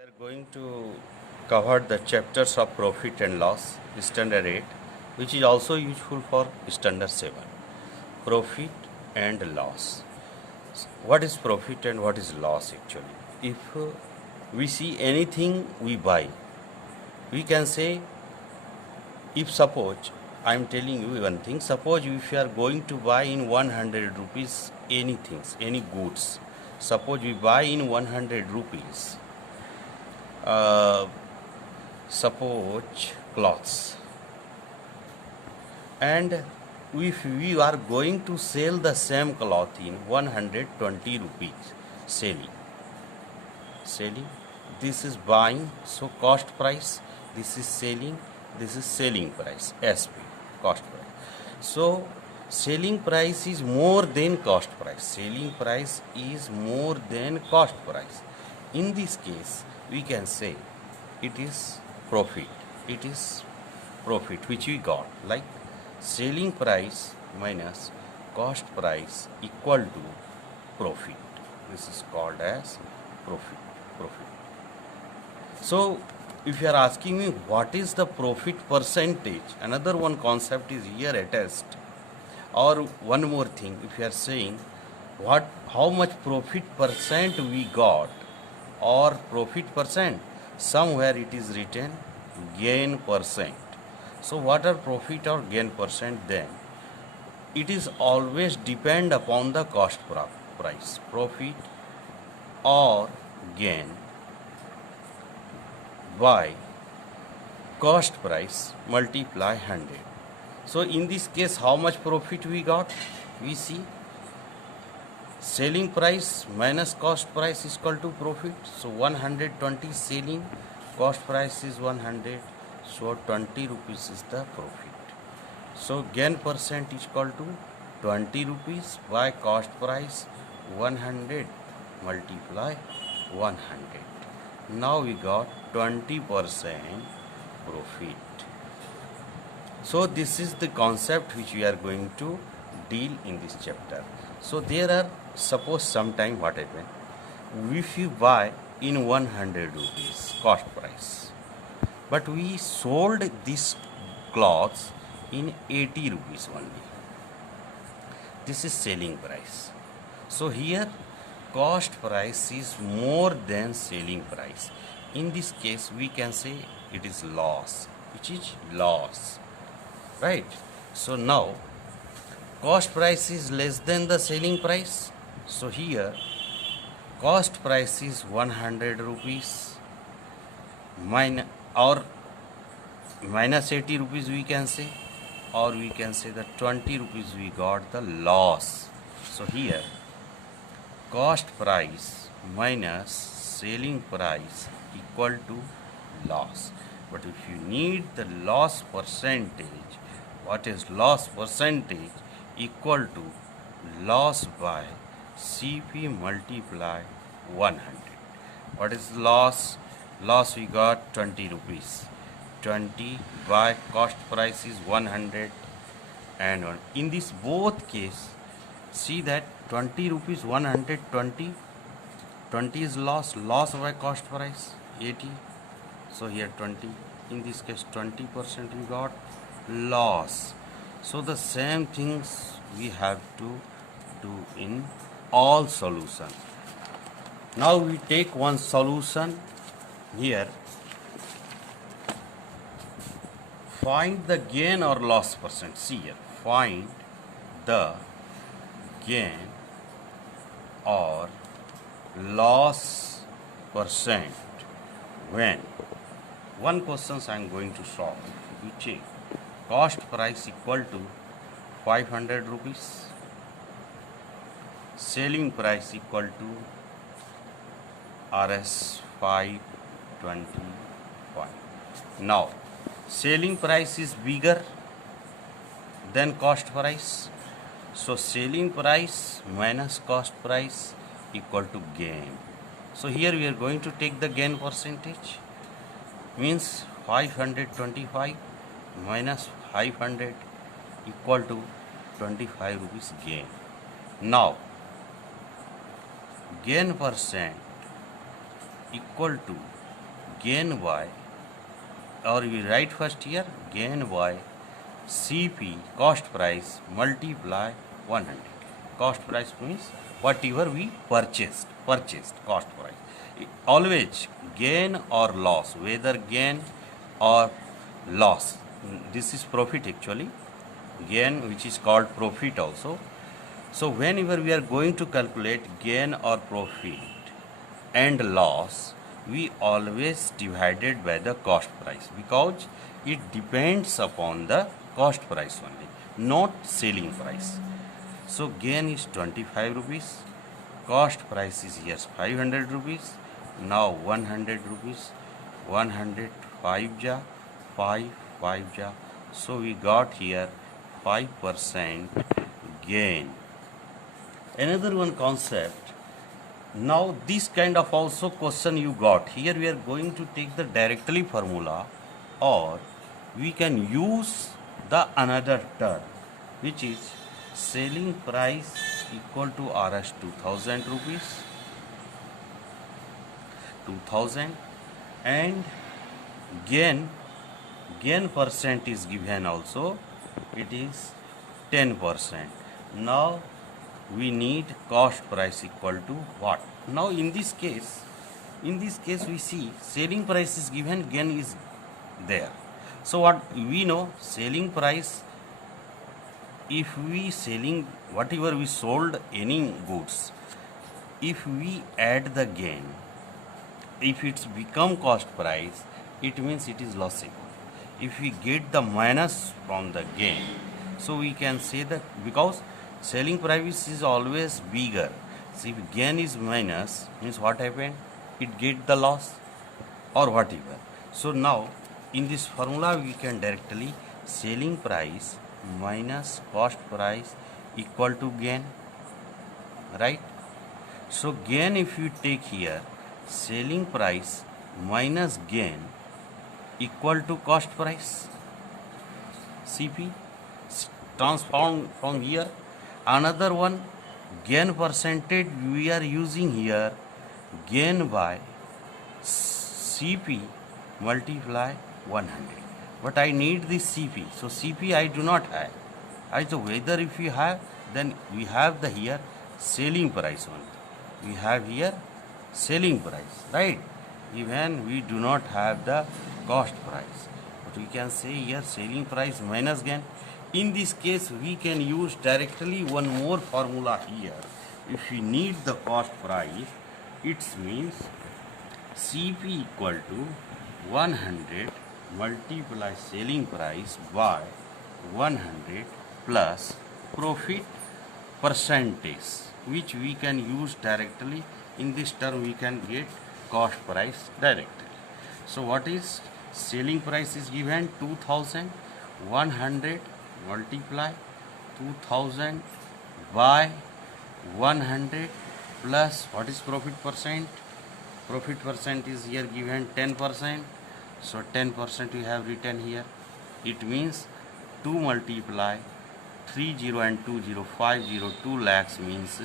We are going to cover the chapters of profit and loss, standard 8, which is also useful for standard 7. Profit and loss. What is profit and what is loss actually? If we see anything we buy, we can say, if suppose I am telling you one thing, suppose if you are going to buy in 100 rupees anything, any goods, suppose we buy in 100 rupees, uh, suppose clothes, and if we are going to sell the same cloth in 120 rupees, selling, this is buying, so cost price, this is selling, this is selling price, SP, cost price. So selling price is more than cost price, selling price is more than cost price. In this case we can say it is profit, it is profit which we got, like selling price minus cost price equal to profit. This is called as profit. So if you are asking me what is the profit percentage, another one concept is here attached. Or one more thing, if you are saying how much profit percent we got, or profit percent, somewhere it is written gain percent. So what are profit or gain percent then? It is always depend upon the cost price, profit or gain by cost price multiply 100. So in this case how much profit we got? We see selling price minus cost price is equal to profit. So 120 selling, cost price is 100, so 20 rupees is the profit. So gain percent is equal to 20 rupees by cost price 100 multiply 100. Now we got 20% profit. So this is the concept which we are going to deal in this chapter. So there are, suppose sometime what happen, if you buy in 100 rupees cost price, but we sold this clothes in 80 rupees only, this is selling price. So here cost price is more than selling price. In this case we can say it is loss, which is loss, right? So now cost price is less than the selling price, so here cost price is 100 rupees or minus 80 rupees we can say, or we can say that 20 rupees we got the loss. So here cost price minus selling price equal to loss. But if you need the loss percentage, what is loss percentage? Equal to loss by CP multiply 100. What is loss? Loss we got 20 rupees. 20 by cost price is 100, and in this both case see that 20 rupees 120, 20 is loss by cost price 80, so here 20, in this case 20% we got loss. So the same things we have to do in all solution. Now we take one solution here. Find the gain or loss percent. See here, find the gain or loss percent when, one questions I am going to solve. We check cost price equal to 500 rupees, selling price equal to Rs 525. Now selling price is bigger than cost price, so selling price minus cost price equal to gain. So here we are going to take the gain percentage, means 525 minus 500 equal to 25 rupees gain. Now gain percent equal to gain by, or we write first here gain by CP cost price multiply 100. Cost price means whatever we purchased cost price. Always gain or loss, whether gain or loss, this is profit actually, gain which is called profit also. So whenever we are going to calculate gain or profit and loss, we always divided by the cost price, because it depends upon the cost price only, not selling price. So gain is 25 rupees, cost price is here 500 rupees, now 100 rupees, 100 5 ja, 5 ja, so we got here 5% gain. Another one concept, now this kind of also question you got here, we are going to take the directly formula, or we can use the another term, which is selling price equal to Rs 2000 rupees, 2000, and gain percent is given also, it is 10%. Now we need cost price equal to what? Now in this case we see selling price is given, gain is there. So what we know, selling price, if we selling whatever we sold any goods, if we add the gain, if it's become cost price, it means it is lossable. If we get the minus from the gain, so we can say that, because selling price is always bigger, so if gain is minus, means what happened, it get the loss or whatever. So now in this formula we can directly selling price minus cost price equal to gain, right? So gain, if you take here selling price minus gain equal to cost price, CP, transform from here. Another one, gain percentage we are using here, gain by CP multiply 100. But I need this CP, so CP I do not have. So whether if we have, then we have the here selling price only. We have here selling price, right? Even we do not have the cost price, but we can say here selling price minus gain. In this case we can use directly one more formula here. If we need the cost price, it means CP equal to 100 multiply selling price by 100 plus profit percentage, which we can use directly. In this term we can get cost price directly. So what is selling price is given 2000, 100 multiply 2000 by 100 plus what is profit percent? Profit percent is here given 10%. So 10% we have written here. It means 2 multiply 30 and 20, 50, 2 lakhs means